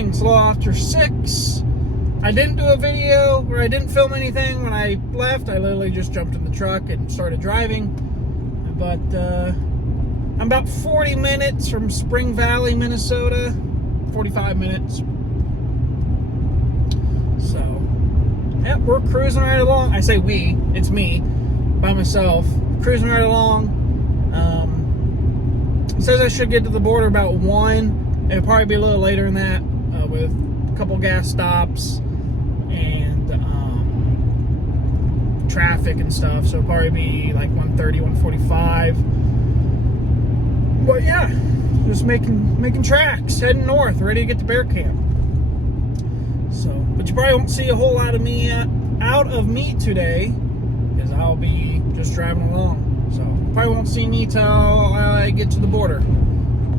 morning. It's a little after 6. I didn't do a video where I didn't film anything when I left. I literally just jumped in the truck and started driving. But I'm about 40 minutes from Spring Valley, Minnesota. 45 minutes. So, yeah, we're cruising right along. I say we, it's me, by myself. Cruising right along. It says I should get to the border about 1. It'll probably be a little later than that, with a couple gas stops and traffic and stuff. So it'll probably be like 1:30, 1:45. But yeah, just making tracks, heading north, ready to get to bear camp. So, but you probably won't see a whole lot of me out of me today, because I'll be just driving along. So probably won't see me till I get to the border.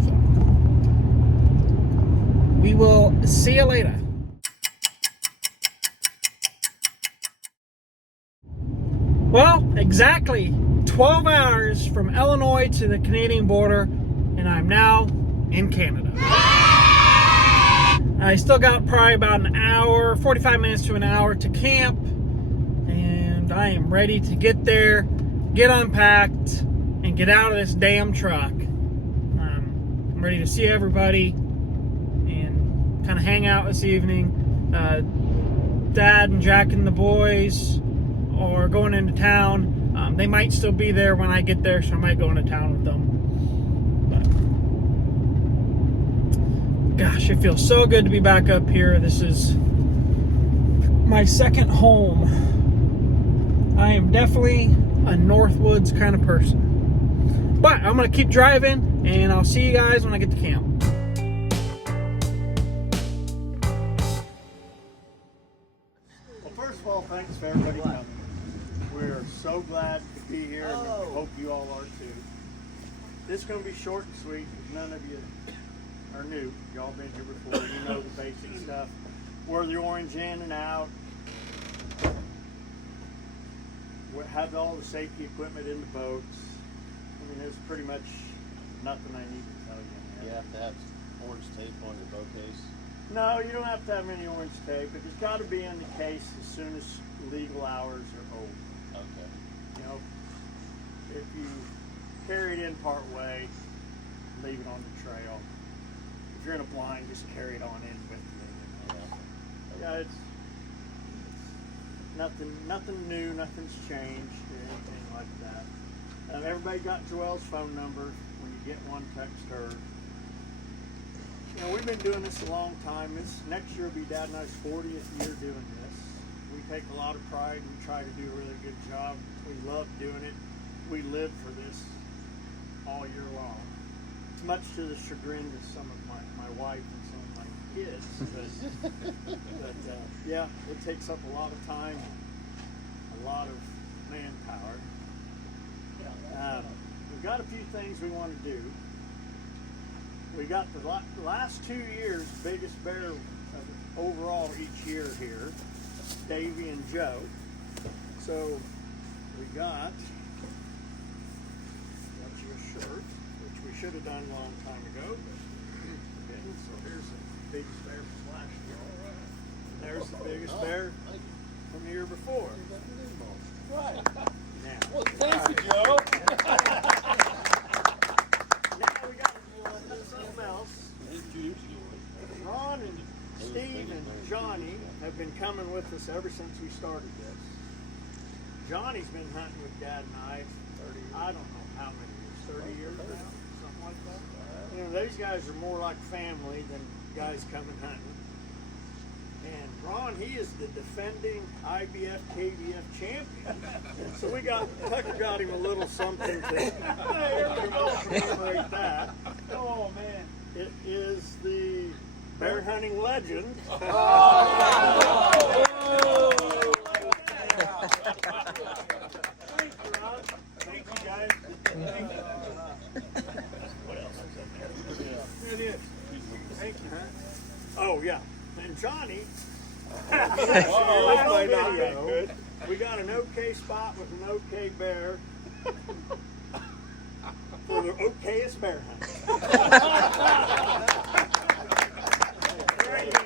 So we will see you later. Well, exactly 12 hours from Illinois to the Canadian border, and I'm now in Canada. I still got probably about an hour, 45 minutes to an hour to camp, and I am ready to get there, get unpacked, and get out of this damn truck. I'm ready to see everybody and kind of hang out this evening. Dad and Jack and the boys are going into town. They might still be there when I get there, so I might go into town with them. But gosh, it feels so good to be back up here. This is my second home. I am definitely a Northwoods kind of person. But I'm going to keep driving, and I'll see you guys when I get to camp. Well, first of all, thanks for everybody coming. We're so glad to be here, and I hope you all are too. This is going to be short and sweet, because none of you are new. Y'all been here before. You know the basic stuff. Where the orange in and out. We have all the safety equipment in the boats. I mean, there's pretty much nothing I need to tell you. You have to have orange tape on your boat case? No, you don't have to have any orange tape, but it's got to be in the case as soon as legal hours are over. Okay. You know, if you carry it in part way, leave it on the trail. If you're in a blind, just carry it on in with you. Yeah, it's nothing new, nothing's changed or anything like that. Everybody got Joelle's phone number. When you get one, text her. You know, we've been doing this a long time. Next year will be Dad and I's 40th year doing this. We take a lot of pride. We try to do a really good job. We love doing it. We live for this all year long. It's much to the chagrin of some of my wife and some of my kids. But yeah, it takes up a lot of time, a lot of manpower. We've got a few things we want to do. We got the last 2 years biggest bear overall each year here, Davey and Joe. So we got you a shirt, which we should have done a long time ago. But okay, so here's the biggest bear from last year. And there's the biggest bear from the year before. Right. Now, Well, thank you, Joe. now we got something else. Thank you. Ron and Steve and Johnny have been coming with us ever since we started this. Johnny's been hunting with Dad and I 30, I don't know how many years, 30 years now, something like that. You know, those guys are more like family than guys coming hunting. And Ron, he is the defending IBF KBF champion. So Tucker got him a little something to, hey, everybody commemorate that. Oh man, it is the bear hunting legend. Thank you, Ron. Thank you, guys. What else is in there? There it is. Thank you, huh? Oh yeah. And Johnny, we got an okay spot with an okay bear for the okayest bear hunt. There you go.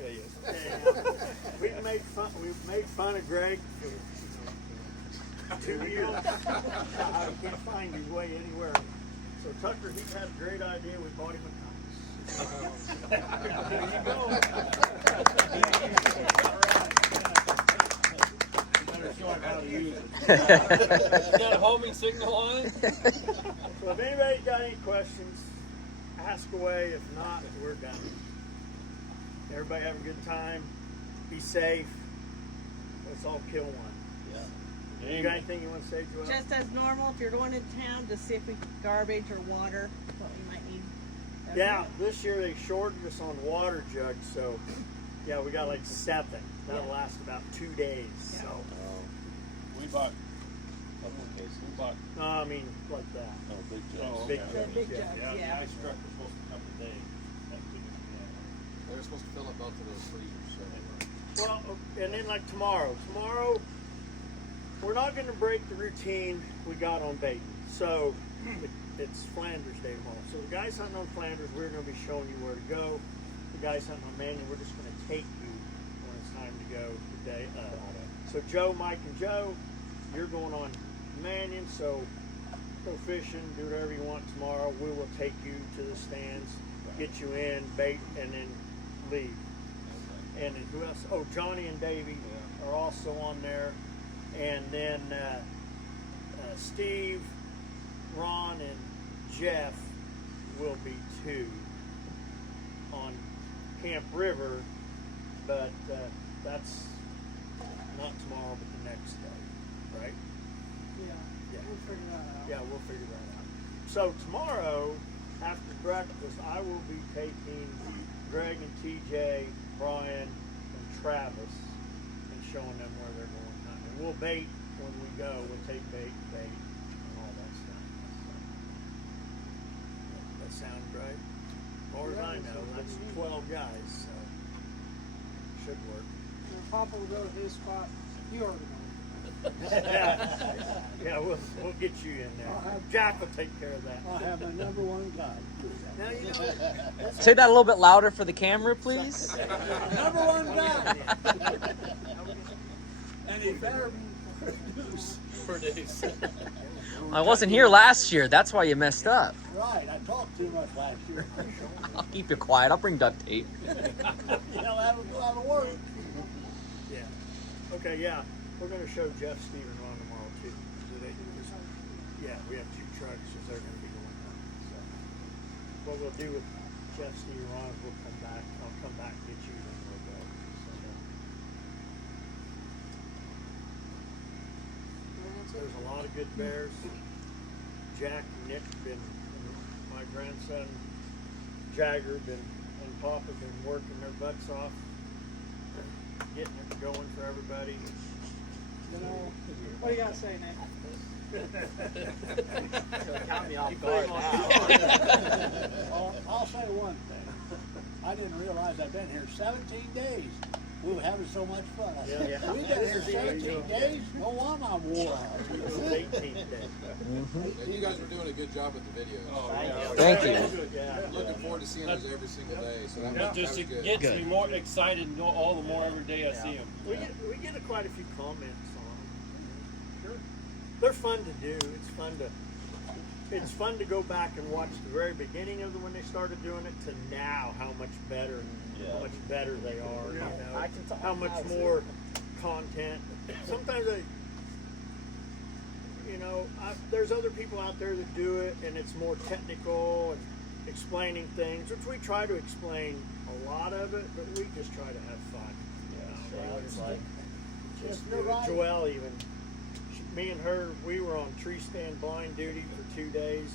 Yeah, he is. We've made fun of Greg for 2 years. I can't find his way anywhere. So Tucker, he had a great idea. We bought him a compass. There you go. Better show him how to use it. Got a homing signal on it? So if anybody's got any questions, ask away. If not, we're done. Everybody have a good time. Be safe. Let's all kill one. Yeah. You got anything you want to say, Joel? Just as normal, if you're going into town, just see if we garbage or water, what we might need. Yeah, this year they shortened us on water jugs, so yeah, we got like 7. That'll last about 2 days. So We bought a couple of cases. We bought I mean like that. big jugs. Big The jugs. big Yeah. jugs, The yeah. ice truck was supposed to come today. They're supposed to fill up both of those freezers. Well, and then like tomorrow we're not going to break the routine we got on baiting. So it's Flanders Day tomorrow. So the guys hunting on Flanders, we're going to be showing you where to go. The guys hunting on Manion, we're just going to take you when it's time to go today. So Joe, Mike, and Joe, you're going on Manion. So go fishing, do whatever you want tomorrow. We will take you to the stands, get you in, bait, and then leave. And then who else? Oh, Johnny and Davey are also on there. And then Steve, Ron, and Jeff will be 2 on Camp River, but that's not tomorrow, but the next day, right? Yeah, we'll figure that out. Yeah, we'll figure that out. So tomorrow, after breakfast, I will be taking Greg and TJ, Brian, and Travis, and showing them where they're going. And we'll bait when we go. We'll take bait, and all that stuff. That sound right? As far as I know, that's 12 guys, so should work. If Papa will go to his spot, you already know. Yeah, we'll get you in there. Jack will take care of that. I'll have my number 1 guy. Now you know. Say that a little bit louder for the camera, please. Number 1 guy. And he better be loose. For days. I wasn't here last year. That's why you messed up. Right, I talked too much last year. I'll keep you quiet. I'll bring duct tape. That'll work. Yeah. Okay, yeah. We're going to show Jeff, Steve, and Ron tomorrow, too. Yeah, we have 2 trucks, because they're going to be going on. So, what we'll do with Jeff, Steve, and Ron is we'll come back. I'll come back and get you, and we'll go. So, there's a lot of good bears. Jack and Nick been, and my grandson, Jagger, and Papa been working their butts off, getting it going for everybody. You know, what do you got to say, Nick? Count me off guard now. I'll say one thing. I didn't realize I've been here 17 days. We were having so much fun. I said, Yeah. we've been here 17 days? No wonder I'm wore out. This is 18th day. And you guys were doing a good job with the videos. Oh, yeah. Thank you. Yeah. I'm looking forward to seeing those every single day. So that It was just good. gets Good. me more excited all the more every day I see them. We get quite a few comments on them. Sure. They're fun to do. It's fun to go back and watch the very beginning of when they started doing it to now how much better they are. You know, how much more content. Sometimes there's other people out there that do it and it's more technical and explaining things, which we try to explain a lot of it, but we just try to have fun. It's like just do it. Joelle even. Me and her, we were on tree stand blind duty for 2 days.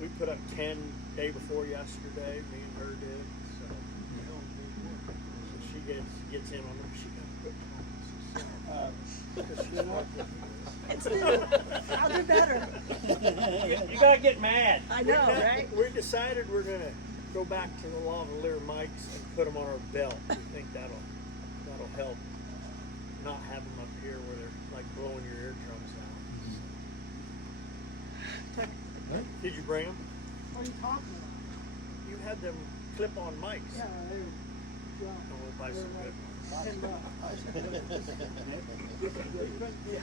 We put up 10 day before yesterday. Me and her did. So she gets in on them. She It's new. I'll do better. You gotta get mad. I know, right? We decided we're gonna go back to the lavalier mics and put them on our belt. We think that'll help. Not have them up here where they're like blowing your eardrums out. Did you bring them? What are you talking about? You had them clip-on mics. Yeah, Well, We'll buy some good ones. yeah.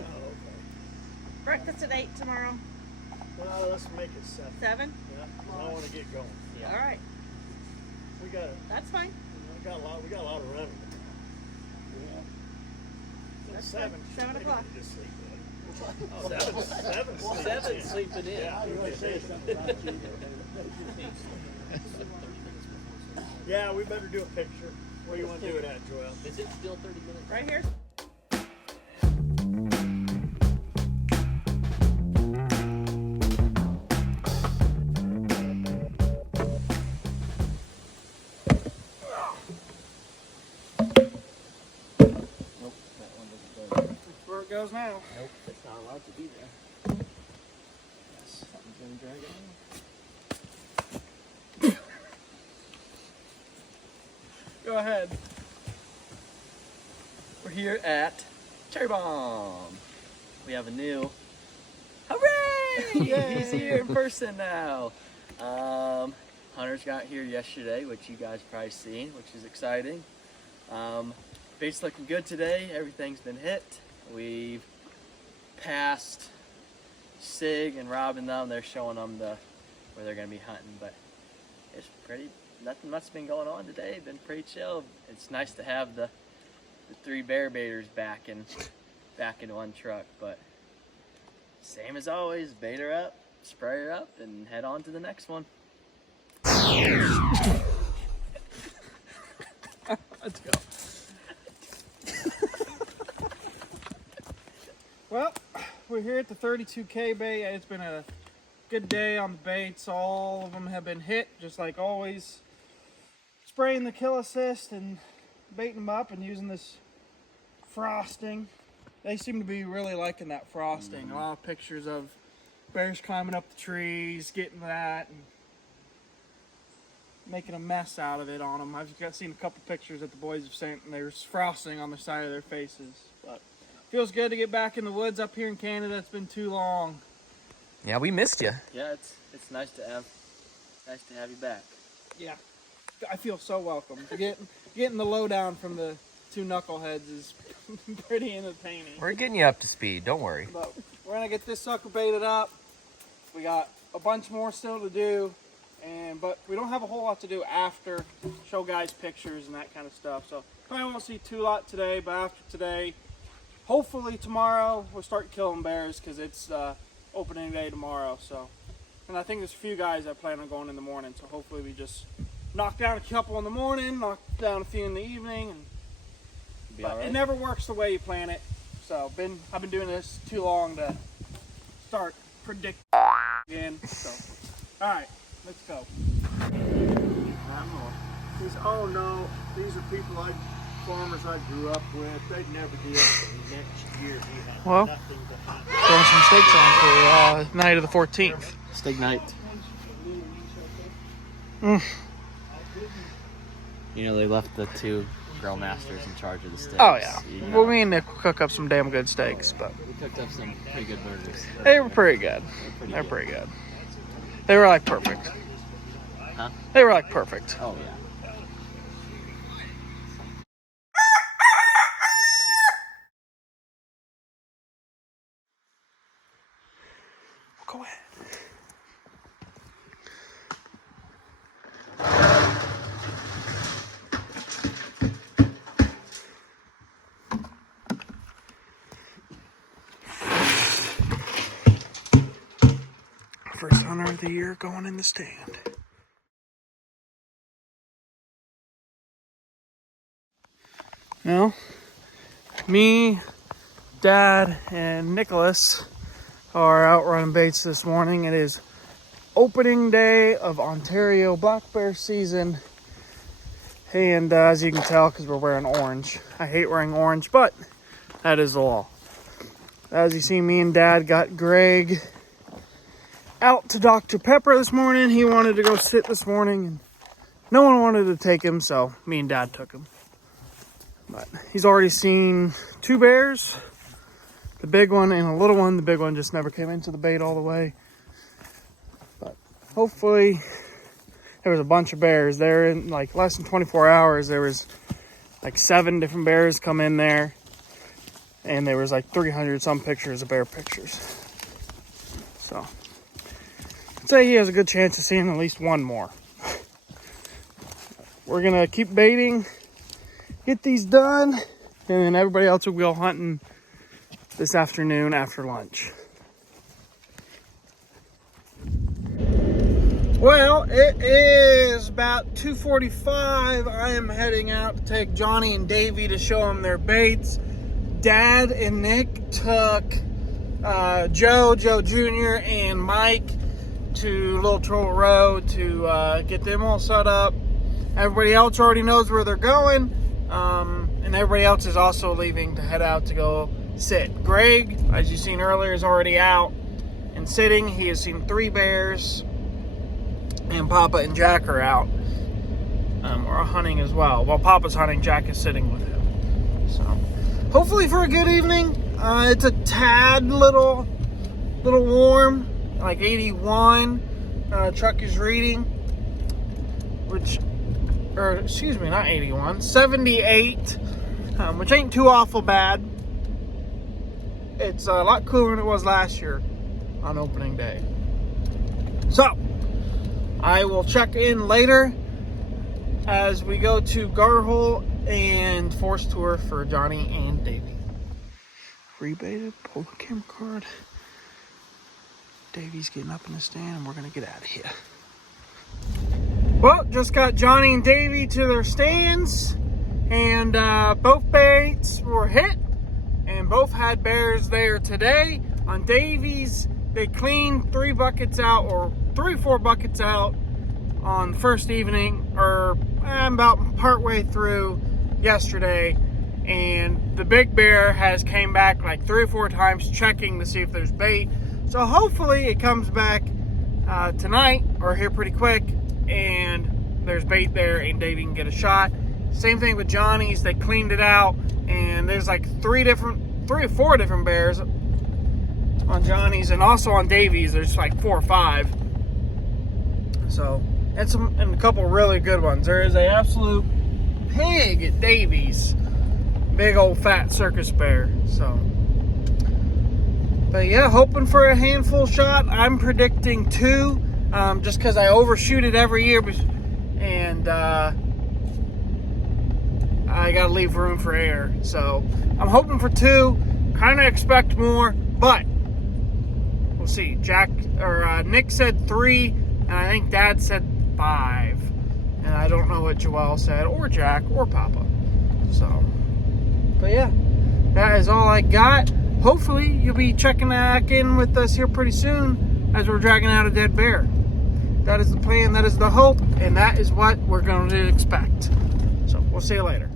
Oh, okay. Breakfast at 8 tomorrow. Well, let's make it 7. 7? Yeah, 'cause I want to get going. All right. We got That's fine. we got a lot of running. Yeah. That's 7. fine. 7 o'clock. Just sleep in. Oh, 7. Seven sleeping in. I was gonna say something about you. Yeah, we better do a picture. Where do you want to do it at, Joel? Is it still 30 minutes? Right here. Nope, that one doesn't go there. That's where it goes now. Nope, it's not allowed to be there. Yes, something's gonna drag it on. Go ahead. We're here at Cherry Bomb. We have a new. Hooray! He's here in person now. Hunters got here yesterday, which you guys probably seen, which is exciting. Bait's looking good today. Everything's been hit. We've passed Sig and Rob and them. They're showing them where they're gonna be hunting, but it's pretty. Nothing much been going on today. Been pretty chill. It's nice to have the 3 bear baiters back in one truck, but same as always, bait her up, spray her up, and head on to the next one. Let's go. Well, we're here at the 32K bait. It's been a good day on the baits. All of them have been hit, just like always. Spraying the kill assist and baiting them up and using this frosting. They seem to be really liking that frosting. A lot of pictures of bears climbing up the trees, getting that, and making a mess out of it on them. I've seen a couple pictures that the boys have sent, and there's frosting on the side of their faces. But feels good to get back in the woods up here in Canada. It's been too long. Yeah, we missed you. Yeah, it's nice to have you back. Yeah, I feel so welcome. Getting the lowdown from the 2 knuckleheads is pretty entertaining. We're getting you up to speed. Don't worry. But we're gonna get this sucker baited up. We got a bunch more still to do, but we don't have a whole lot to do after. Show guys pictures and that kind of stuff. So probably won't see too lot today, but after today, hopefully tomorrow we'll start killing bears because it's opening day tomorrow. So, and I think there's a few guys that plan on going in the morning. So hopefully we just knock down a couple in the morning, knock down a few in the evening, and but it never works the way you plan it. So I've been doing this too long to start predicting again. So all right, let's go. Oh no, these are farmers I grew up with. They'd never do that next year. He had Well, nothing to hunt. throwing some steaks on for night of the 14th. Steak night. You know, they left the 2 grill masters in charge of the steaks. Oh yeah. You Well, know, me and Nick cook up some damn good steaks, but we cooked up some pretty good burgers. they were pretty good. They're pretty good. They were like perfect. Huh? They were like perfect. Oh yeah. Go ahead. First hunter of the year going in the stand. Well, me, Dad, and Nicholas are out running baits this morning. It is opening day of Ontario black bear season. And as you can tell, because we're wearing orange. I hate wearing orange, but that is the law. As you see, me and Dad got Greg out to Dr. Pepper this morning. He wanted to go sit this morning, and no one wanted to take him, so me and Dad took him. But he's already seen 2 bears, the big one and a little one. The big one just never came into the bait all the way. But hopefully there was a bunch of bears there. In like less than 24 hours, there was like 7 different bears come in there. And there was like 300 some pictures of bear pictures. So I'd say he has a good chance of seeing at least one more. We're gonna keep baiting, get these done, and then everybody else will go hunting this afternoon after lunch. Well, it is about 2:45. I am heading out to take Johnny and Davey to show them their baits. Dad and Nick took Joe Jr., and Mike to Little Troll Road to get them all set up. Everybody else already knows where they're going, and everybody else is also leaving to head out to go sit. Greg, as you've seen earlier, is already out and sitting. He has seen 3 bears, and Papa and Jack are out or hunting as well. While Papa's hunting, Jack is sitting with him. So hopefully for a good evening. It's a tad little warm, like 81. Truck is reading, excuse me, not 81, 78, which ain't too awful bad. It's a lot cooler than it was last year on opening day. So I will check in later as we go to Garhole and Force Tour for Johnny and Davey. Rebaited, pull the camera card. Davey's getting up in the stand and we're gonna get out of here. Well, just got Johnny and Davey to their stands, and both baits were hit and both had bears there today. On Davey's, they cleaned 3 buckets out, or 3 or 4 buckets out on the first evening, or about partway through yesterday, and the big bear has came back like 3 or 4 times checking to see if there's bait. So hopefully it comes back tonight or here pretty quick, and there's bait there and Davey can get a shot. Same thing with Johnny's. They cleaned it out, and there's like 3 or 4 different bears on Johnny's, and also on Davey's there's like 4 or 5. So, and a couple really good ones. There is a absolute pig at Davey's, big old fat circus bear. So, but yeah, hoping for a handful shot. I'm predicting 2, just because I overshoot it every year, and I gotta leave room for air. So I'm hoping for 2. Kind of expect more, but we'll see. Nick said 3, and I think Dad said 5, and I don't know what Joelle said, or Jack, or Papa. So, but yeah, that is all I got. Hopefully you'll be checking back in with us here pretty soon as we're dragging out a dead bear. That is the plan, that is the hope, and that is what we're going to expect. So we'll see you later.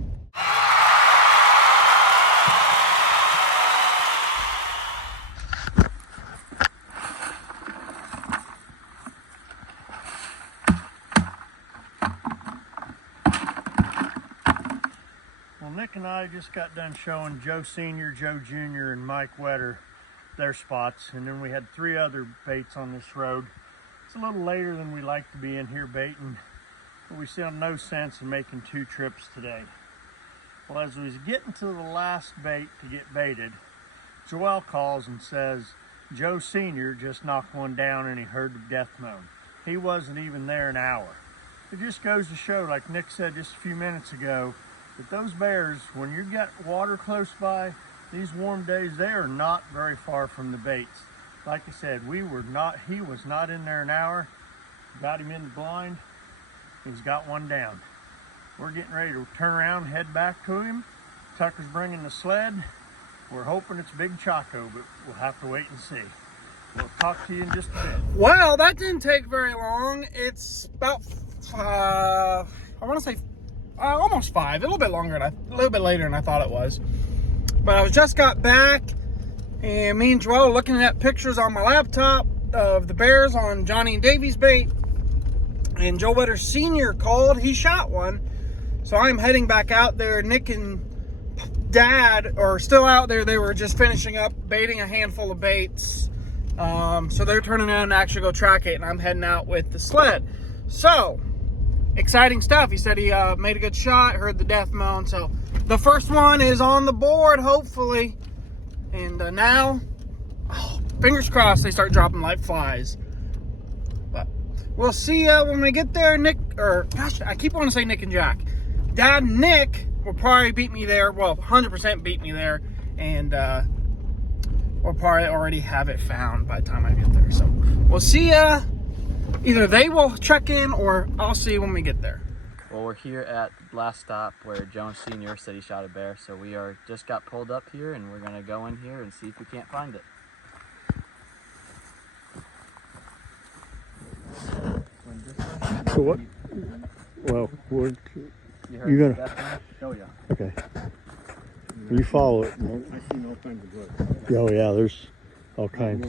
Well, Nick and I just got done showing Joe Sr., Joe Jr., and Mike Wetter their spots, and then we had 3 other baits on this road. It's a little later than we like to be in here baiting, but we saw no sense in making 2 trips today. Well, as we was getting to the last bait to get baited, Joelle calls and says Joe Sr. just knocked one down and he heard the death moan. He wasn't even there an hour. It just goes to show, like Nick said just a few minutes ago, that those bears, when you got water close by, these warm days, they are not very far from the baits. Like I said, he was not in there an hour. Got him in the blind. He's got one down. We're getting ready to turn around and head back to him. Tucker's bringing the sled. We're hoping it's Big Chaco, but we'll have to wait and see. We'll talk to you in just a bit. Well, that didn't take very long. It's about, I want to say almost 5, a little bit later than I thought it was. But I just got back, and me and Joelle looking at pictures on my laptop of the bears on Johnny and Davey's bait. And Joe Wetter Sr. called. He shot one. So I'm heading back out there. Nick and Dad are still out there. They were just finishing up baiting a handful of baits. So they're turning around and actually go track it. And I'm heading out with the sled. So exciting stuff. He said he made a good shot, heard the death moan. So the first one is on the board, hopefully. And now, fingers crossed they start dropping like flies. But we'll see when we get there. Nick, or gosh, I keep wanting to say Nick and Jack. Dad and Nick will probably beat me there. Well, 100% beat me there. And we'll probably already have it found by the time I get there. So we'll see. Either they will check in or I'll see when we get there. Well, we're here at the last stop where Jones Sr. said he shot a bear. So we just got pulled up here and we're going to go in here and see if we can't find it. So what? Well, You heard You're the gonna- death moan? Oh, yeah. okay. You follow it. I seen all kinds of blood. Oh yeah, there's all kinds.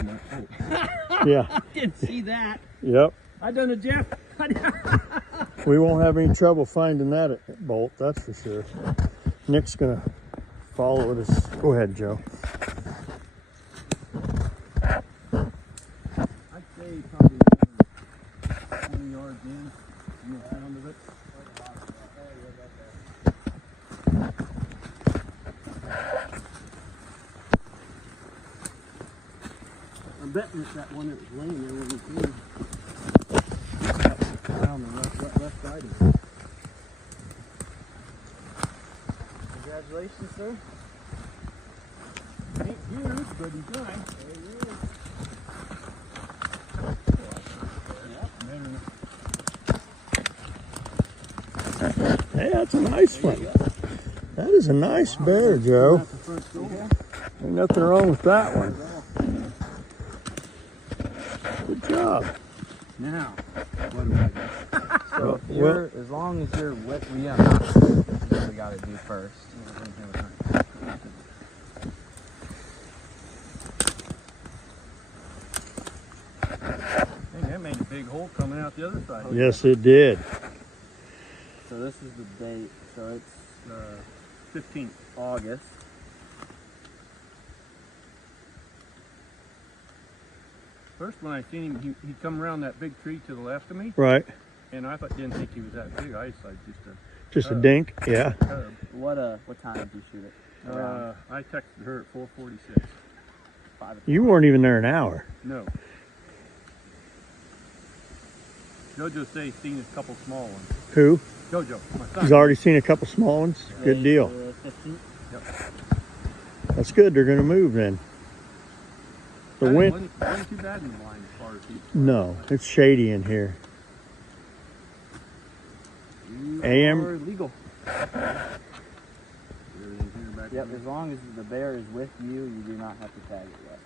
Yeah. Didn't see that. Yep. I done it, Jeff. We won't have any trouble finding that bolt, that's for sure. Nick's gonna follow it. Go ahead, Joe. I'd say probably 20 yards in the sound of it. I'm betting it's that one that was laying there when we came. Down the left side of it. Congratulations, sir. Ain't huge, but he's nice. Hey, that's a nice one. That is a nice bear, Joe. Ain't nothing wrong with that one. Good job. Now, what do I do? So if you're, as long as you're with, well, yeah, that's what we got to do first. Hey, that made a big hole coming out the other side. Yes, it did. So this is the date. So it's 15th. August. First when I seen him, he come around that big tree to the left of me, Right. and I didn't think he was that big. I just like Just a dink. Yeah. a cub. What time did you shoot it? Around I texted her at 4:46. 5 o'clock. You weren't even there an hour. No. Jojo say he's seen a couple small ones. Who? Jojo, my son. He's already seen a couple small ones. Good Today, deal. the 15th. That's good. They're gonna move then. The That wind. wasn't too bad in the blind as far as he's. No, it's shady in here. You AM? are legal. Everything's here back Yep, there. as long as the bear is with you, you do not have to tag it yet.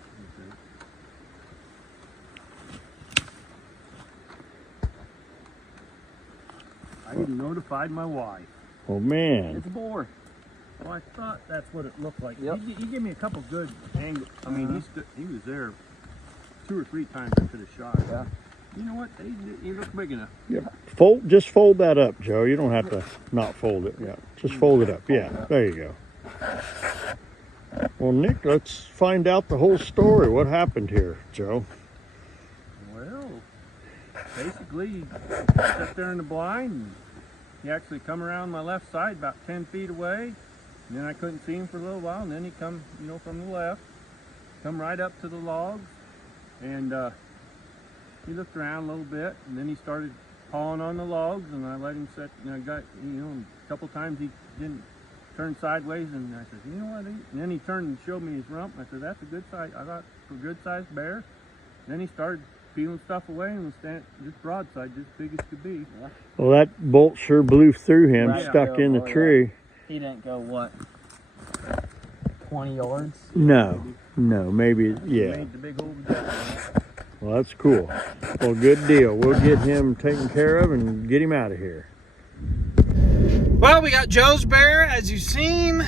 I even notified my wife. Oh man. It's a boar. Well, I thought that's what it looked like. Yep. He gave me a couple good angles. I mean, he was there 2 or 3 times I could have shot. Yeah. You know what? He looked big enough. Just fold that up, Joe. You don't have to not fold it. Yeah. Just fold it up. Yeah. There you go. Well, Nick, let's find out the whole story. What happened here, Joe? Well, basically, he sat there in the blind. And he actually come around my left side about 10 feet away. And then I couldn't see him for a little while. And then he come, from the left, come right up to the logs. And he looked around a little bit. And then he started pawing on the logs. And I let him sit. And I got, a couple times he didn't turn sideways. And I said, you know what? And then he turned and showed me his rump. And I said, that's a good size. I thought for a good sized bear. And then he started peeling stuff away and was standing just broadside, just big as could be. Yeah. Well, that bolt sure blew through him, Right. stuck in the Oh, yeah. tree. He didn't go, what, 20 yards? No, maybe, yeah. Made the big hole to death. Well, that's cool. Well, good deal. We'll get him taken care of and get him out of here. Well, we got Joe's bear, as you've seen.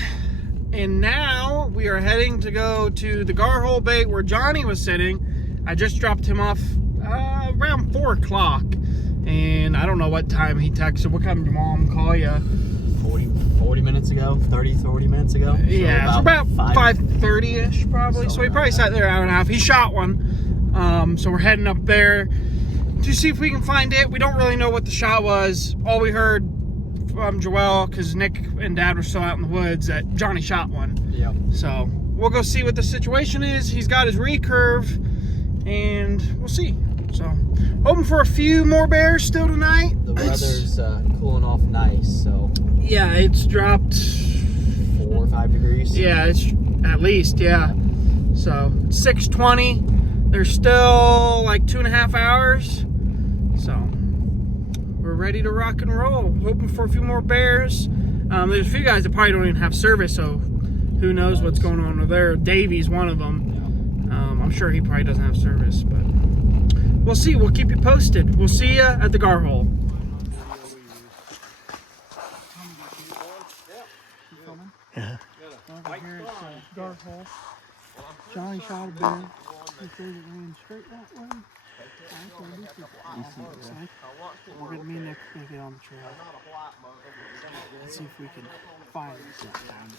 And now we are heading to go to the Garhole Bait where Johnny was sitting. I just dropped him off around 4 o'clock. And I don't know what time he texted. What time did your mom call you? 40 minutes ago, 40 minutes ago. Yeah, it's about 5. 5:30-ish probably. So he probably sat there an hour and a half. He shot one. So we're heading up there. to see if we can find it. We don't really know what the shot was. All we heard from Joel, because Nick and Dad were still out in the woods, that Johnny shot one. Yep. So we'll go see what the situation is. He's got his recurve, and we'll see. So hoping for a few more bears still tonight. The weather's cooling off nice, so Yeah, it's dropped 4 or 5 degrees. Yeah, it's at least, yeah. So 6:20. There's still like 2.5 hours. So we're ready to rock and roll. Hoping for a few more bears. There's a few guys that probably don't even have service, so who knows what's going on over there. Davey's one of them. I'm sure he probably doesn't have service, but we'll see. We'll keep you posted. We'll see you at the gar hole. Over here it's gar hole. Johnny shot a bear. He says it ran straight that way. We're gonna meet Nick and get on the trail. Let's see if we can find it this time.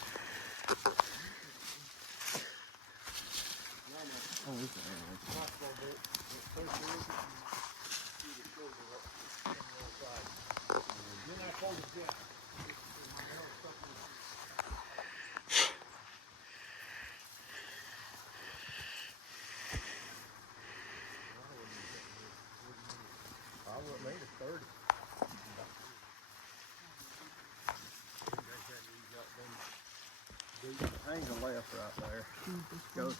Hang the left right there. Go.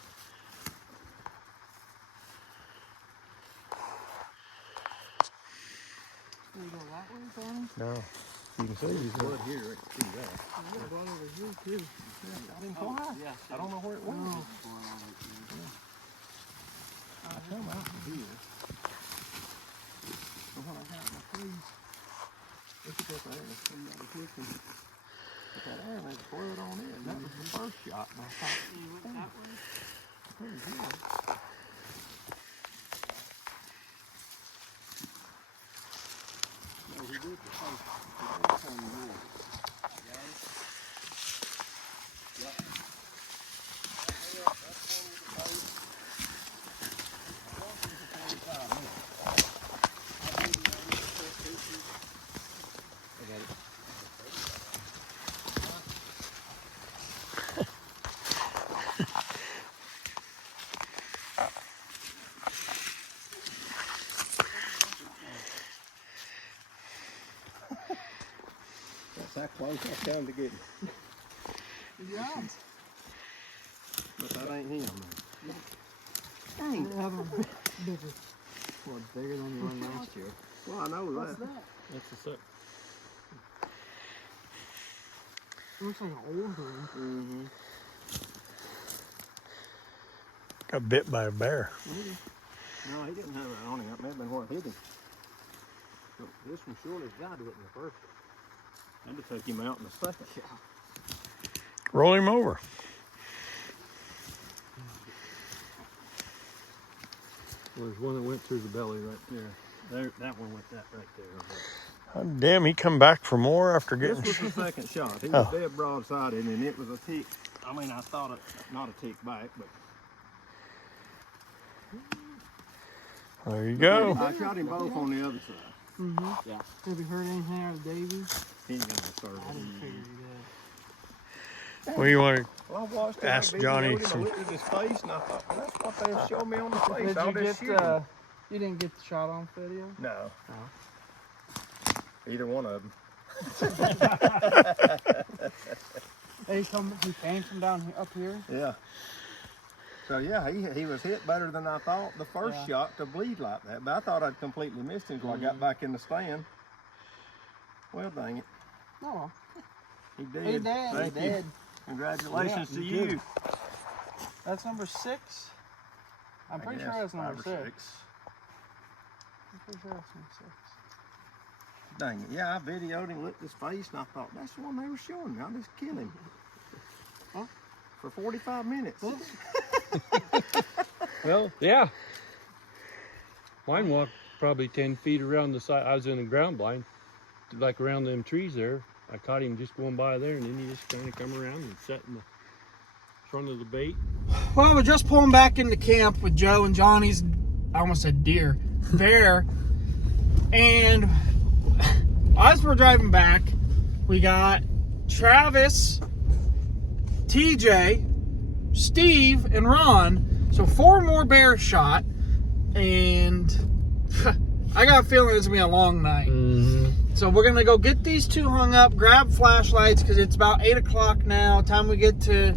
Can we go that way, Tony? No. You can see he's blood here. Right? See that? There's blood over here too. I didn't fly. I don't know where it went. I come out from here. So when I got my face, look at that there. You got the kitchen. Put that air and they blood on it. That was the first shot. And I thought, that one? Pretty good. No, he did the first. The first time he did. That's that close I come to getting. Yeah. But that ain't him. Dang. The other one bigger. Well, bigger than the one last year. Well, I know What's that. that? That's the suck. Looks like an old one. Mm-hmm. Got bit by a bear. No, he didn't have it on him. That may have been what hit him. So this one surely got it in the first one. Had to take him out in the second. Roll him over. Well, there's one that went through the belly right there. That one went that right there. Oh, damn, he come back for more after getting. This was the second shot. He Oh. was dead broadsided, and it was a tick. I mean, I thought it not a tick back, but There you go. I shot him both on the other side. Mm-hmm. Yeah. Have you heard anything out of Davey? He ain't gonna start I didn't figure it. he did. What do you want to? Well, I watched him. Ask I videoed Johnny him, I some- looked at his face, and I thought, well, that's what they showed me on the face. Did I'll you just shoot get him. you didn't get the shot on video? No. Oh. Either one of them. He came from down here, up here. Yeah. So yeah, he was hit better than I thought the first Yeah. shot to bleed like that. But I thought I'd completely missed him until I got back in the stand. Well, dang it. Oh, well. He did. He did. Thank He you. did. Congratulations Yeah, to he you. did. That's number 6. I'm pretty sure that's number 6. I'm pretty sure that's number 6. Dang it. Yeah, I videoed him, looked at his face, and I thought, that's the one they were showing me. I'll just kill him. Huh? For 45 minutes. Well, yeah. Mine walked probably 10 feet around the side. I was in the ground blind, like around them trees there. I caught him just going by there, and then he just kind of come around and sat in the front of the bait. Well, we're just pulling back into camp with Joe and Johnny's, I almost said deer, bear. And as we're driving back, we got Travis, TJ, Steve, and Ron. So 4 more bears shot. And I got a feeling it's going to be a long night. So we're going to go get these 2 hung up, grab flashlights, because it's about 8 o'clock now. Time we get to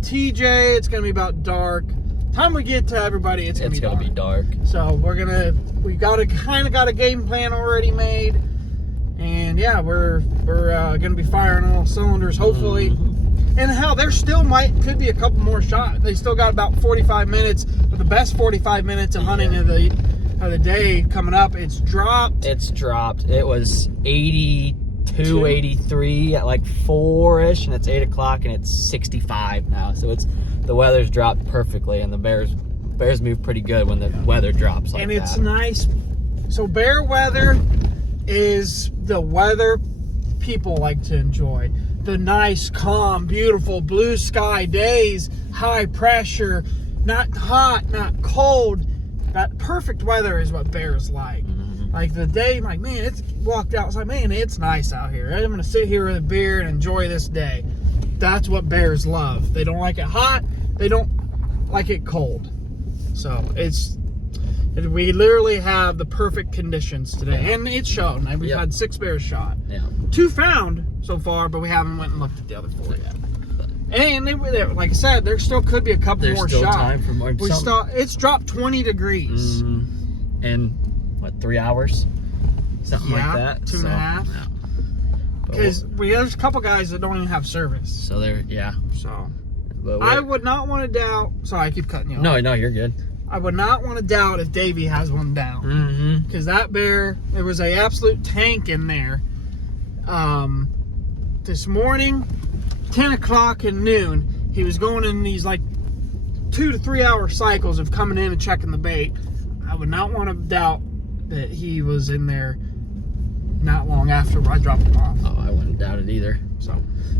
TJ, it's going to be about dark. Time we get to everybody, it's going to be dark. So we got a game plan already made. And yeah, we're going to be firing on all cylinders, hopefully. And hell, there still could be a couple more shots. They still got about 45 minutes, but the best 45 minutes of hunting of the day coming up. It's dropped. It was 82, 83 at like 4-ish, and it's 8 o'clock, and it's 65 now. So the weather's dropped perfectly, and the bears move pretty good when the weather drops like that. And it's nice. So bear weather is the weather people like to enjoy. The nice, calm, beautiful blue sky days, high pressure, not hot, not cold. That perfect weather is what bears like. Like the day, like, man, it's walked out. It's like, man, it's nice out here. I'm going to sit here with a beer and enjoy this day. That's what bears love. They don't like it hot. They don't like it cold. So we literally have the perfect conditions today. And it's shown. We've had 6 bears shot. 2 found so far, but we haven't went and looked at the other 4 yet. And they were there. Like I said, there still could be a couple more shots. There's still time for more. It's dropped 20 degrees. In, what, 3 hours? Something like that. 2.5. Because there's a couple guys that don't even have service. So I would not want to doubt. Sorry, I keep cutting you off. No, you're good. I would not want to doubt if Davey has one down. Because that bear, there was an absolute tank in there. This morning, 10 o'clock and noon, he was going in these like 2 to 3 hour cycles of coming in and checking the bait. I would not want to doubt that he was in there not long after I dropped him off. Oh, I wouldn't doubt it either.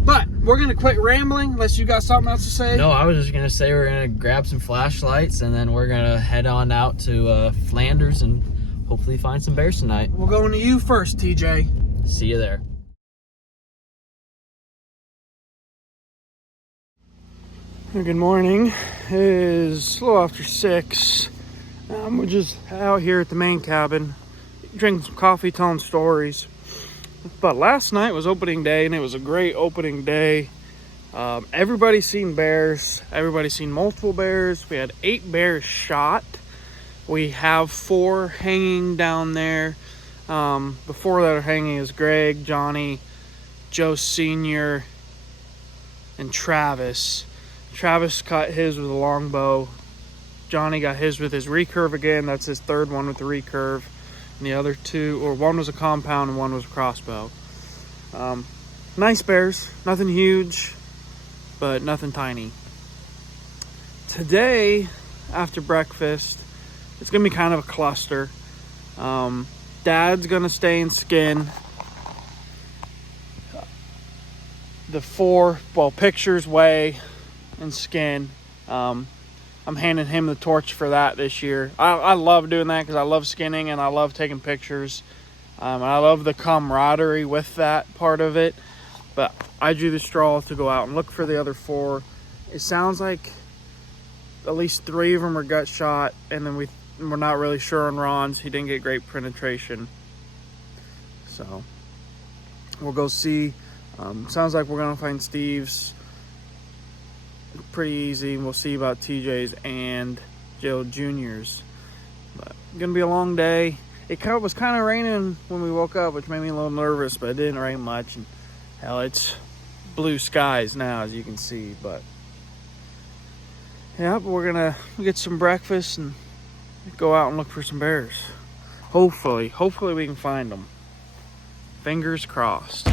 But we're going to quit rambling unless you got something else to say. No, I was just going to say we're going to grab some flashlights, and then we're going to head on out to Flanders and hopefully find some bears tonight. We're going to you first, TJ. See you there. Good morning. It is a little after 6. We're just out here at the main cabin, drinking some coffee, telling stories. But last night was opening day, and it was a great opening day. Everybody's seen bears. Everybody's seen multiple bears. We had 8 bears shot. We have 4 hanging down there. The 4 that are hanging is Greg, Johnny, Joe Sr., and Travis. Travis caught his with a longbow. Johnny got his with his recurve again. That's his 3rd one with the recurve. And the other 2, or one was a compound and one was a crossbow. Nice bears. Nothing huge, but nothing tiny. Today, after breakfast, it's going to be kind of a cluster. Dad's going to stay and skin. The 4, pictures, weigh, and skin. I'm handing him the torch for that this year. I love doing that because I love skinning and I love taking pictures. I love the camaraderie with that part of it. But I drew the straw to go out and look for the other 4. It sounds like at least 3 of them are gut shot, and then we're not really sure on Ron's. He didn't get great penetration. So we'll go see. Sounds like we're gonna find Steve's pretty easy. We'll see about TJ's and Joe Jr.'s. But gonna be a long day. It was kind of raining when we woke up, which made me a little nervous, but it didn't rain much. And hell, it's blue skies now, as you can see. But yeah, we're gonna get some breakfast and go out and look for some bears. Hopefully we can find them. Fingers crossed.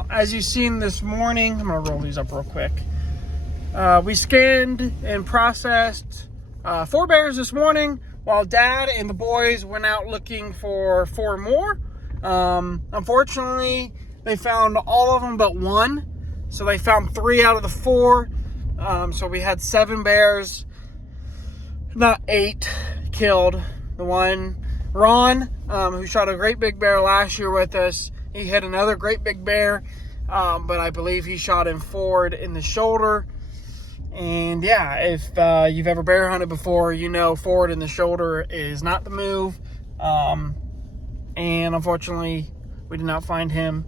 Well, as you've seen this morning, I'm gonna roll these up real quick. We scanned and processed 4 bears this morning, while Dad and the boys went out looking for 4 more. Unfortunately, they found all of them but 1. So they found 3 out of the 4. So we had 7 bears, not 8, killed. The one, Ron, who shot a great big bear last year with us, he hit another great big bear, but I believe he shot him forward in the shoulder. And yeah, if you've ever bear hunted before, you know forward in the shoulder is not the move. And unfortunately, we did not find him.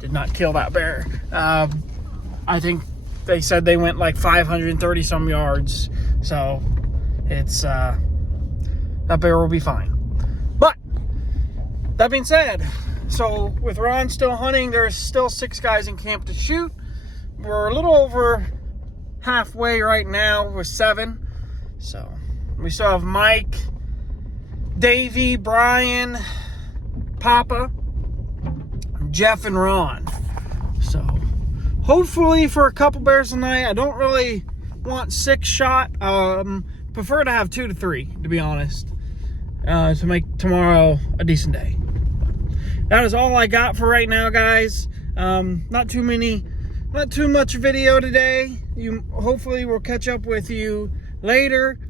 Did not kill that bear. I think they said they went like 530 some yards. So it's that bear will be fine. But that being said, so with Ron still hunting, there's still 6 guys in camp to shoot. We're a little over halfway right now with 7. So we still have Mike, Davey, Brian, Papa, Jeff, and Ron. So hopefully for a couple bears tonight. I don't really want 6 shot. Prefer to have 2 to 3, to be honest, to make tomorrow a decent day. That is all I got for right now, guys. Not too much video today. Hopefully we'll catch up with you later,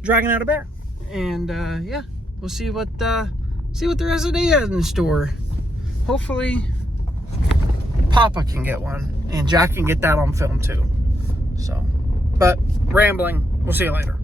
dragging out a bear. And yeah, we'll see what the rest of the day has in store. Hopefully Papa can get one and Jack can get that on film too. So, but rambling, we'll see you later.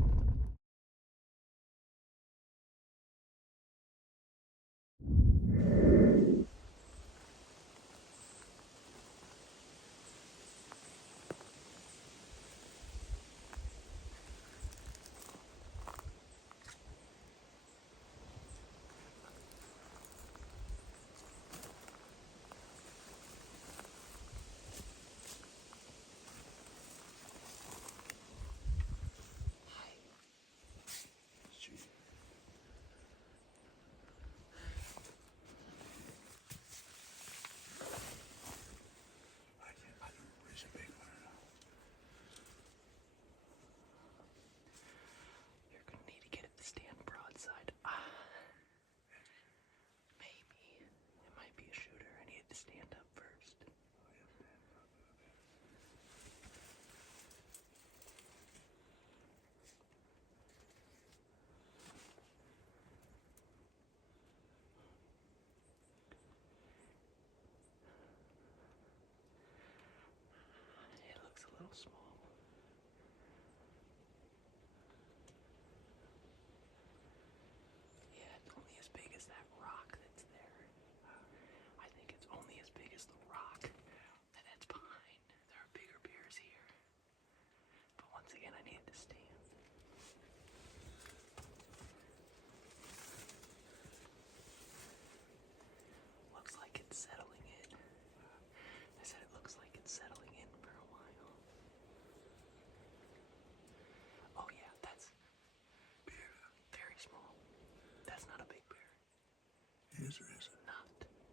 Is or isn't? Not.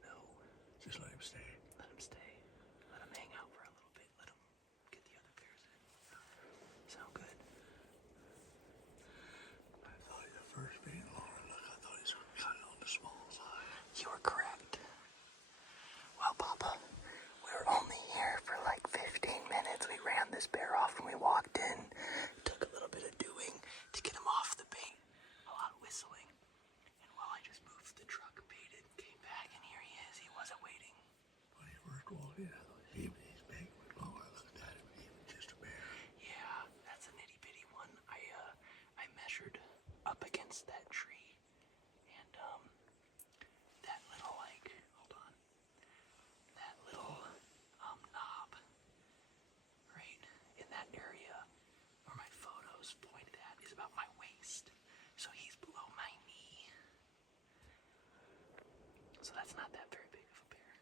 No. Just let him stay. Let him stay. Let him hang out for a little bit. Let him get the other bears in. Sound good? I thought the first being longer look, I thought he was kind of on the small side. You were correct. Well, Papa, we were only here for like 15 minutes. We ran this bear off when we walked in. Took a little bit of doing to get him off the bait. A lot of whistling. And while I just moved the truck, baited, came back, and here he is. He wasn't waiting. When he first walked in, I thought he's big. But longer I looked at him, he was just a bear. Yeah, that's a nitty bitty one. I measured up against that tree, and that little that little knob right in that area where my photos pointed at is about my waist. So he's below my knee. So that's not that very big of a bear.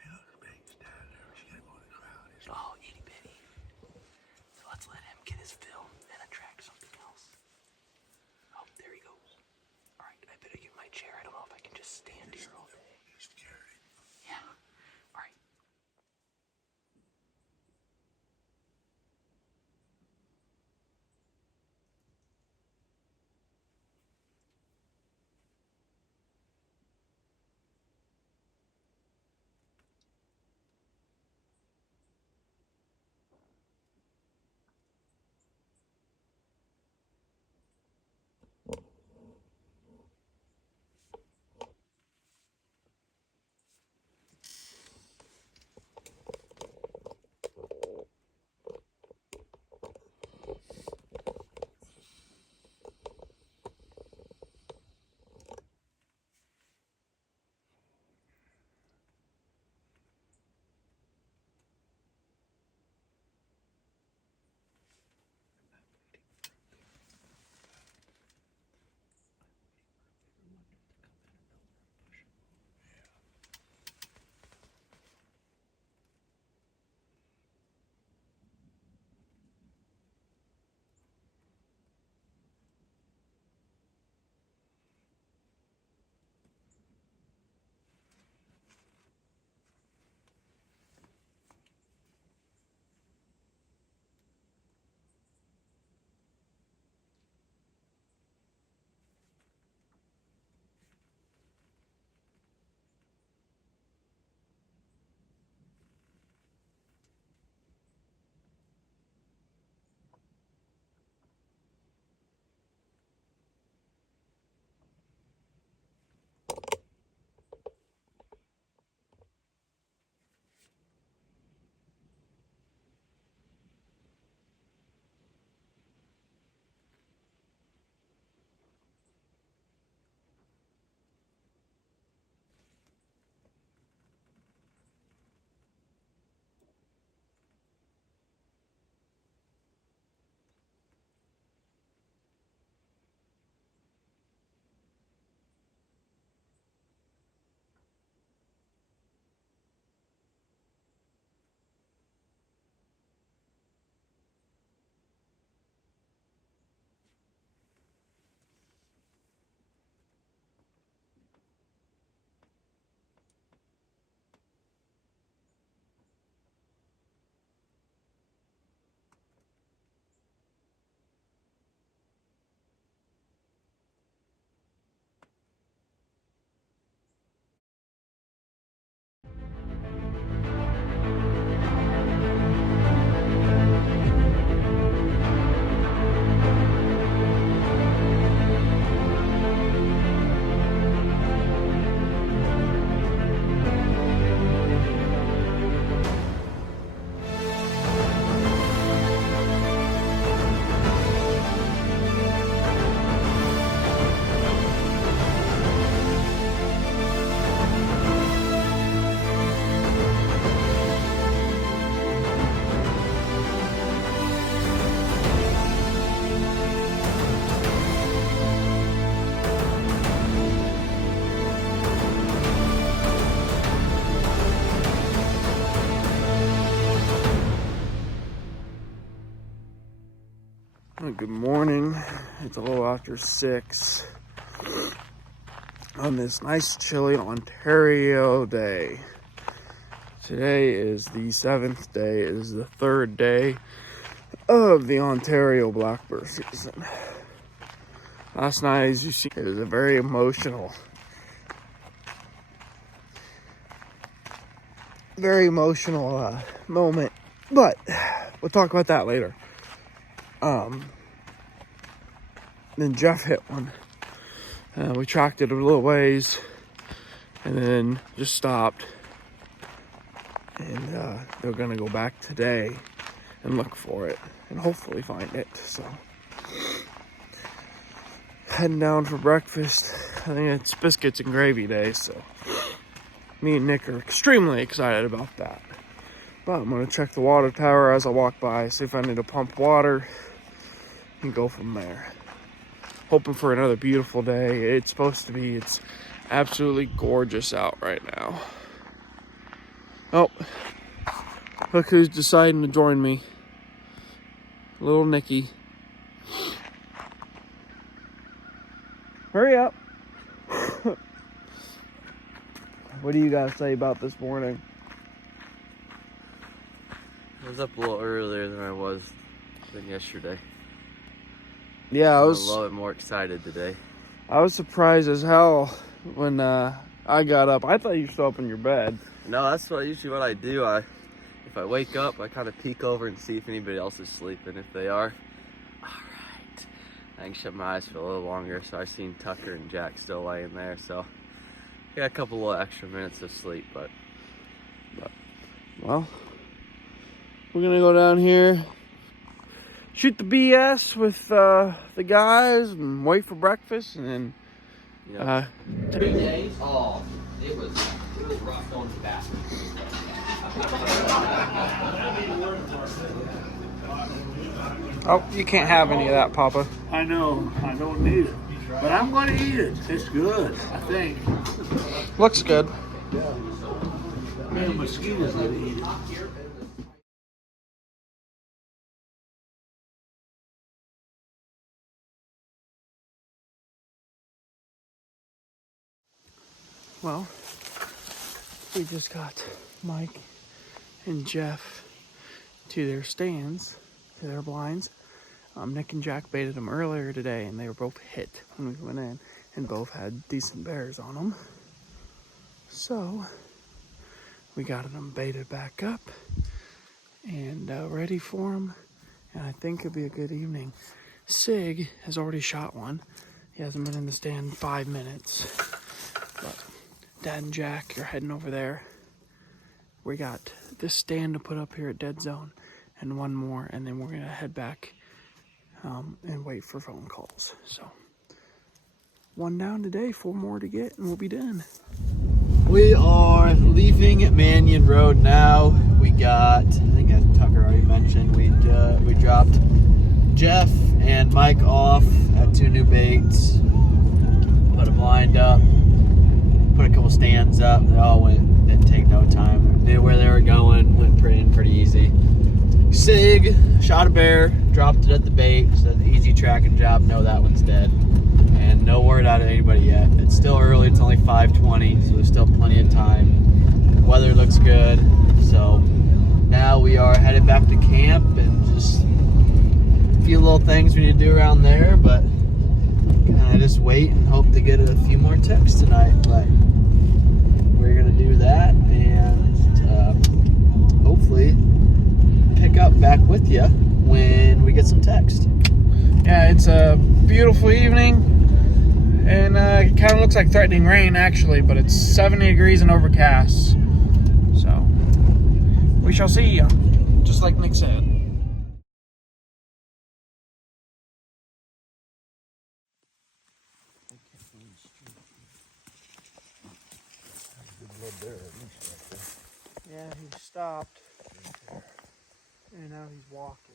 He looks big, Dad. She got him on the ground. Oh, itty bitty. So let's let him get his fill and attract something else. Oh, there he goes. Alright, I better get my chair. I don't know if I can just stand here all day. You're scared. Yeah. Alright. Good morning. It's a little after 6 on this nice chilly Ontario day. Today is the 7th day. It is the 3rd day of the Ontario blackbird season. Last night, as you see, it was a very emotional moment, but we'll talk about that later. Then Jeff hit one. We tracked it a little ways and then just stopped. And they're gonna go back today and look for it and hopefully find it. So heading down for breakfast. I think it's biscuits and gravy day, so me and Nick are extremely excited about that. But I'm gonna check the water tower as I walk by, see if I need to pump water and go from there. Hoping for another beautiful day. It's absolutely gorgeous out right now. Oh, look who's deciding to join me. Little Nicky. Hurry up. What do you guys say about this morning? I was up a little earlier than I was yesterday. Yeah, I'm a little bit more excited today. I was surprised as hell when I got up. I thought you were still up in your bed. No, that's usually what I do. If I wake up, I kind of peek over and see if anybody else is sleeping. If they are, all right. I can shut my eyes for a little longer. So I've seen Tucker and Jack still laying there. So got a couple little extra minutes of sleep, but well, we're gonna go down here, shoot the BS with the guys and wait for breakfast, and then 3 days? Oh, it was rough going to that. Oh, you can't have any of that, Papa. I know, I don't need it. But I'm gonna eat it. It's good, I think. Looks good. The mosquitoes gonna eat it. Well, we just got Mike and Jeff to their stands, to their blinds. Nick and Jack baited them earlier today, and they were both hit when we went in, and both had decent bears on them. So we got them baited back up and ready for them, and I think it'll be a good evening. Sig has already shot one. He hasn't been in the stand 5 minutes, but Dad and Jack are heading over there. We got this stand to put up here at Dead Zone and one more, and then we're gonna head back and wait for phone calls. So 1 down today, 4 more to get, and we'll be done. we are leaving Manion Road now. We got, I think as Tucker already mentioned, we dropped Jeff and Mike off at 2 new baits, put a blind up, put a couple stands up. They all didn't take no time. They knew where they were going, went pretty easy. Sig shot a bear, dropped it at the bait, said the easy tracking job, no, that one's dead. And no word out of anybody yet. It's still early, it's only 5:20, so there's still plenty of time. The weather looks good, so now we are headed back to camp and just a few little things we need to do around there, but kind of just wait and hope to get a few more texts tonight. But we're gonna do that and hopefully pick up back with you when we get some text. Yeah, it's a beautiful evening, and it kind of looks like threatening rain actually, but it's 70 degrees and overcast. So we shall see, just like Nick said. Yeah, he stopped, and now he's walking.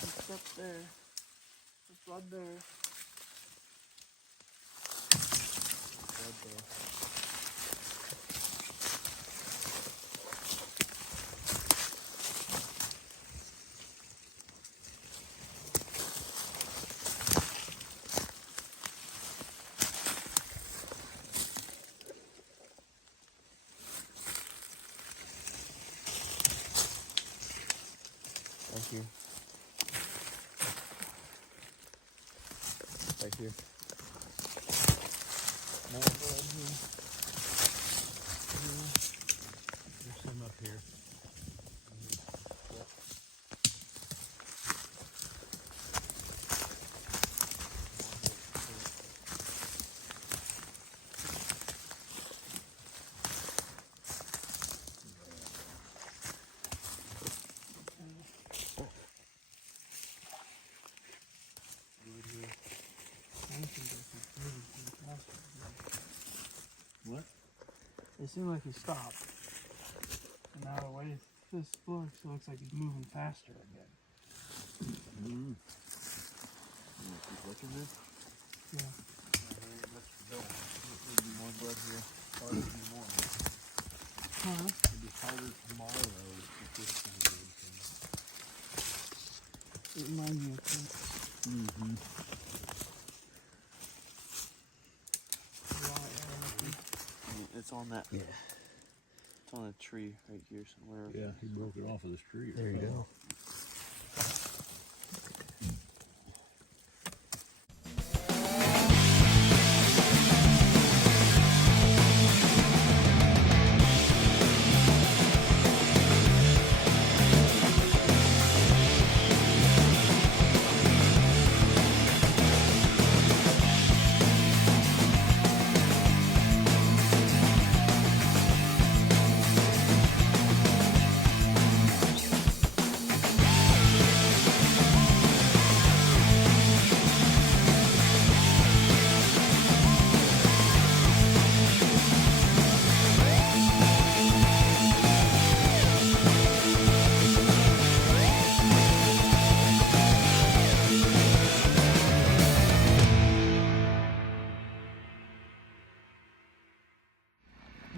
He's up there. There's blood there. Right here. Right here. More blood here. There's some up here. What? It seemed like he stopped. And now the way this looks, it looks like he's moving faster again. Mm. Keep looking this. Yeah. There'll be more blood here. Harder in the morning. Huh? It'll be harder tomorrow if this thing goes. It reminds me of that. Mm-hmm. It's on that. Yeah. It's on a tree right here somewhere. Yeah, he broke it off of this tree. There you go.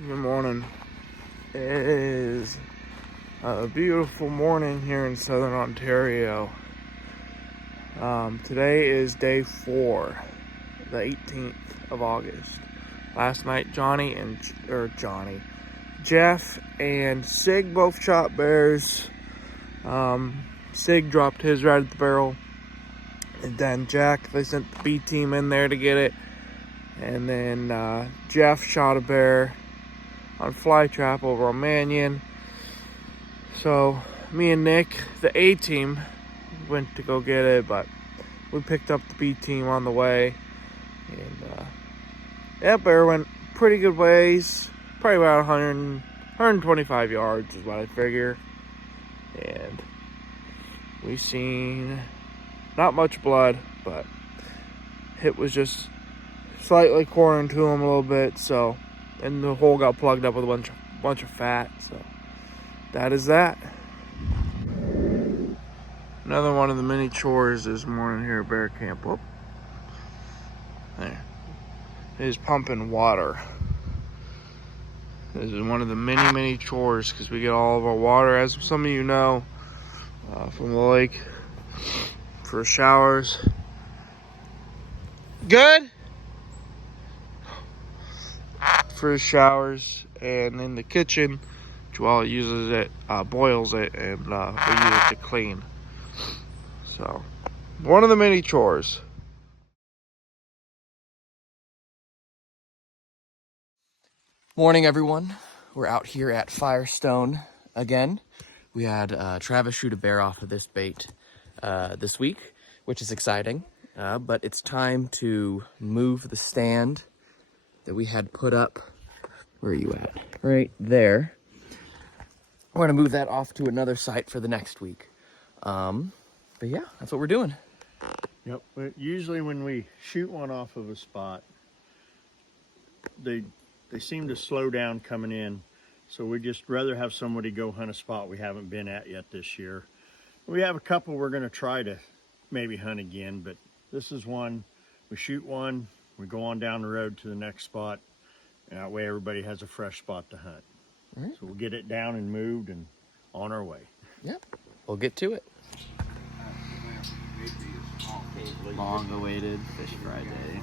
Good morning. It is a beautiful morning here in southern Ontario. Today is day 4, the 18th of August. Last night, Jeff and Sig both shot bears. Sig dropped his right at the barrel. And then Jack, they sent the B team in there to get it. And then Jeff shot a bear on fly trap over on Mannion. So me and Nick, the A team, went to go get it, but we picked up the B team on the way. And that bear went pretty good ways, probably about 125 yards is what I figure. And we seen not much blood, but it was just slightly coring to him a little bit, so, and the hole got plugged up with a bunch of fat, so that is that. Another one of the many chores this morning here at bear camp. Whoop. There. Is pumping water. This is one of the many chores because we get all of our water, as some of you know, from the lake for showers. Good? For showers, and in the kitchen, Joelle uses it, boils it, and we use it to clean. So, one of the many chores. Morning, everyone. We're out here at Firestone again. We had Travis shoot a bear off of this bait this week, which is exciting. But it's time to move the stand that we had put up. Where are you at? Right there. We're gonna move that off to another site for the next week. But yeah, that's what we're doing. Yep. But usually when we shoot one off of a spot, they seem to slow down coming in. So we just rather have somebody go hunt a spot we haven't been at yet this year. We have a couple we're going to try to maybe hunt again, but this is one. We shoot one, we go on down the road to the next spot. And that way everybody has a fresh spot to hunt. All right. So we'll get it down and moved and on our way. Yep. We'll get to it. Long-awaited Fish Friday.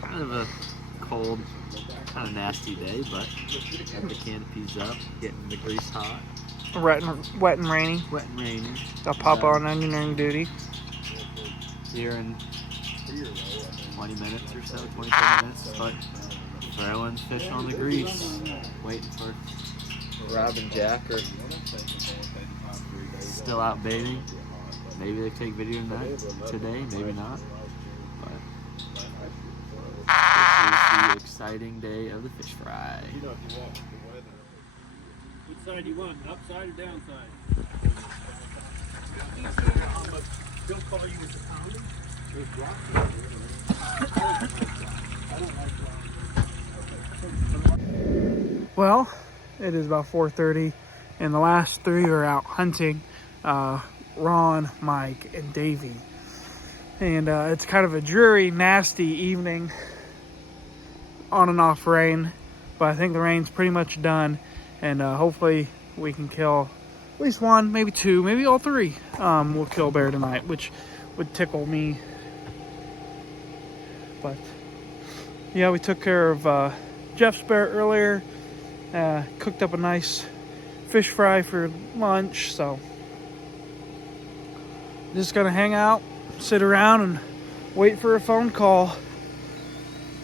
Kind of a cold, kind of nasty day, but got the canopies up, getting the grease hot. Wet and rainy. Wet and rainy. Got Papa on engineering duty. Here in 20 minutes or so, 25 minutes, but throwing fish on the grease, waiting for Rob and Jack are still out baiting. Maybe they take video today, maybe not. But this is the exciting day of the fish fry. Which side do you want, upside or downside? He'll call you with the pounding. Well, it is about 4:30, and the last three are out hunting. Ron, Mike, and Davey. And it's kind of a dreary, nasty evening. On and off rain, but I think the rain's pretty much done, and hopefully we can kill at least one, maybe two, maybe all three. We'll kill bear tonight, which would tickle me. But yeah, we took care of Jeff's bear earlier. Cooked up a nice fish fry for lunch, so just gonna hang out, sit around, and wait for a phone call.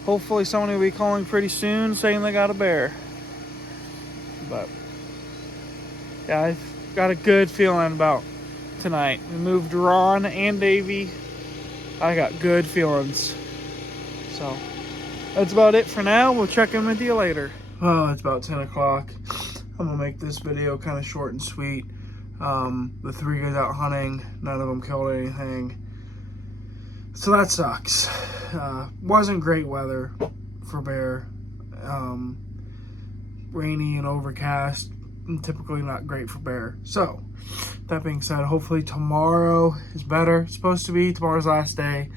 Hopefully somebody will be calling pretty soon saying they got a bear. But yeah, I've got a good feeling about tonight. We moved Ron and Davey. I got good feelings. So that's about it for now. We'll check in with you later. Well, it's about 10 o'clock. I'm gonna make this video kind of short and sweet. The three guys out hunting, none of them killed anything. So that sucks. Wasn't great weather for bear. Rainy and overcast, and typically not great for bear. So, that being said, hopefully tomorrow is better. It's supposed to be. Tomorrow's last day.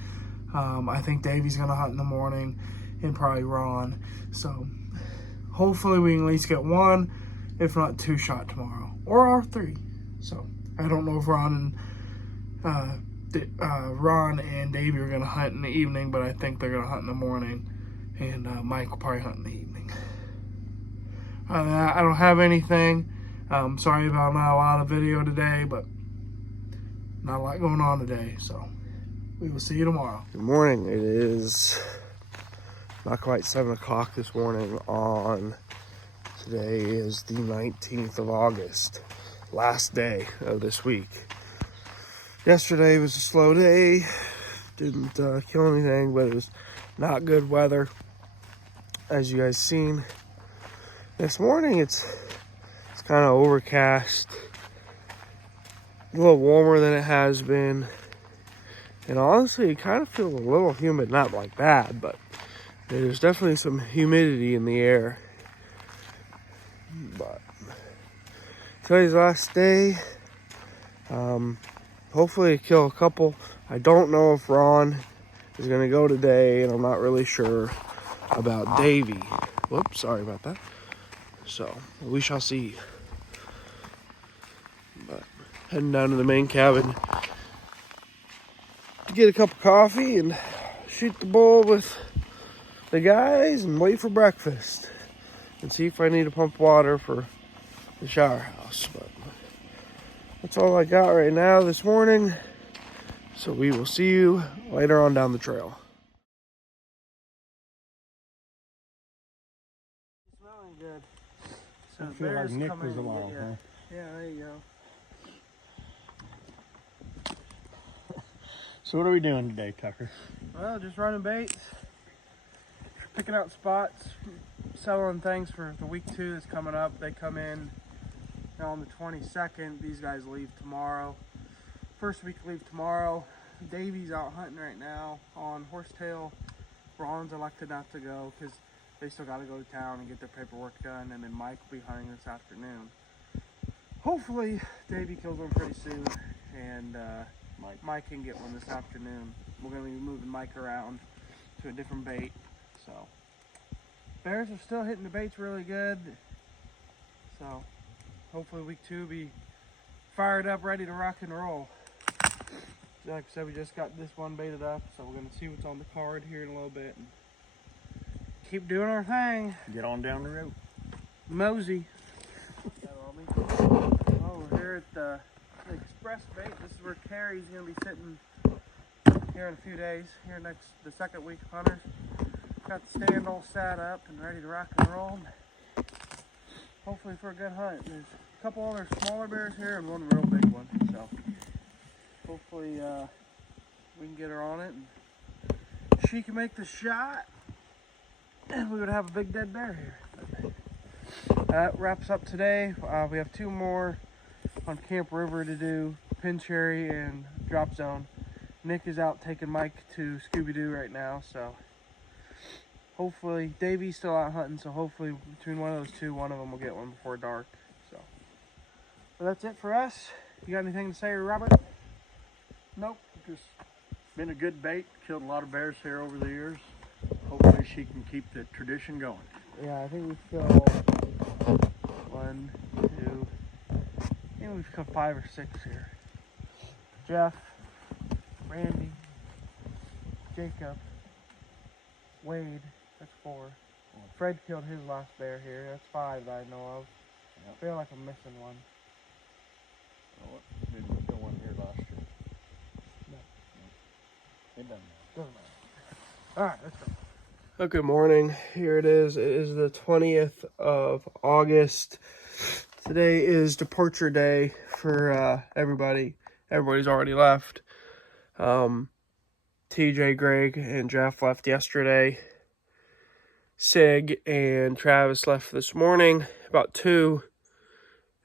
I think Davey's gonna hunt in the morning, and probably Ron. So, hopefully we can at least get one, if not two shot tomorrow. Or all three. So, I don't know if Ron and Davey are gonna hunt in the evening, but I think they're gonna hunt in the morning, and Mike will probably hunt in the evening. I don't have anything. Sorry about not a lot of video today, but not a lot going on today, so we will see you tomorrow. Good morning. It is not quite 7 o'clock this morning on, today is the 19th of August, last day of this week. Yesterday was a slow day, didn't kill anything, but it was not good weather, as you guys seen. This morning it's kind of overcast, a little warmer than it has been, and honestly it kind of feels a little humid, not like bad, but there's definitely some humidity in the air. But today's the last day. Hopefully I kill a couple. I don't know if Ron is going to go today, and I'm not really sure about Davey. Whoops, sorry about that. So, we shall see. But heading down to the main cabin to get a cup of coffee and shoot the bull with the guys and wait for breakfast and see if I need to pump water for the shower house. But that's all I got right now this morning. So we will see you later on down the trail. Smelling good. So I feel like Nick was along, huh? Yeah, there you go. So what are we doing today, Tucker? Well, just running baits, picking out spots, selling things for the week 2 that's coming up. They come in on the 22nd. These guys leave tomorrow. First week leave tomorrow. Davey's out hunting right now on horsetail. Ron's elected not to go because they still got to go to town and get their paperwork done, and then Mike will be hunting this afternoon. Hopefully Davey kills one pretty soon, and Mike can get one this afternoon. We're going to be moving Mike around to a different bait, So bears are still hitting the baits really good. So hopefully week 2 will be fired up, ready to rock and roll. Like I said, we just got this one baited up, so we're gonna see what's on the card here in a little bit and keep doing our thing. Get on down the road. Mosey. Oh, we're here at the Express Bait. This is where Carrie's gonna be sitting here in a few days. Here the second week of hunters. Got the stand all set up and ready to rock and roll. Hopefully for a good hunt. There's a couple other smaller bears here and one real big one. So hopefully we can get her on it and she can make the shot. And we would have a big dead bear here. That wraps up today. We have 2 more on Camp River to do, Pin Cherry and Drop Zone. Nick is out taking Mike to Scooby-Doo right now, so hopefully, Davey's still out hunting, so hopefully between one of those 2, one of them will get one before dark. So that's it for us. You got anything to say, Robert? Nope, just been a good bait. Killed a lot of bears here over the years. Hopefully she can keep the tradition going. Yeah, I think we killed 1, 2, I think we've killed 5 or 6 here. Jeff, Randy, Jacob, Wade, that's 4. Fred killed his last bear here, that's 5 that I know of. I feel like I'm missing one. Oh, didn't kill one here last year. No. It doesn't matter. Doesn't matter. Alright, let's go. Oh, good morning. Here it is. It is the 20th of August. Today is departure day for everybody. Everybody's already left. TJ, Greg, and Jeff left yesterday. Sig and Travis left this morning, about 2.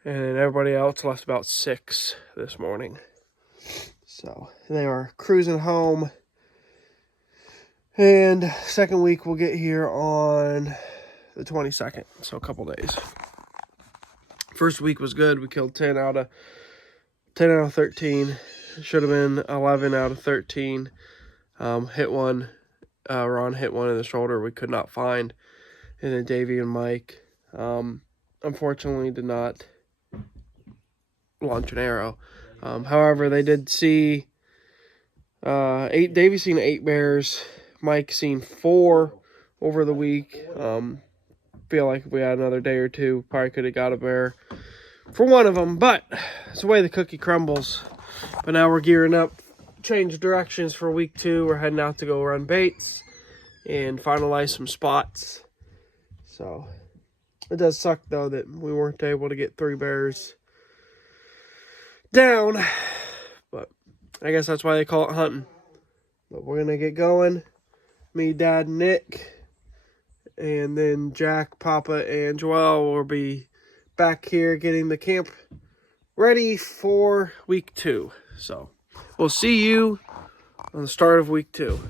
And everybody else left about 6 this morning. So they are cruising home. And second week we'll get here on the 22nd, so a couple days. First week was good. We killed 10 out of 13. Should have been 11 out of 13. Hit one. Ron hit one in the shoulder we could not find. And then Davey and Mike unfortunately did not launch an arrow. However, they did see 8. Davey seen 8 bears. Mike seen 4 over the week. Feel like if we had another day or 2, probably could have got a bear for one of them, but it's the way the cookie crumbles. But now we're gearing up, change directions for week 2. We're heading out to go run baits and finalize some spots. So it does suck though that we weren't able to get 3 bears down, but I guess that's why they call it hunting. But we're gonna get going. Me, Dad, Nick, and then Jack, Papa, and Joel will be back here getting the camp ready for week 2. So we'll see you on the start of week 2.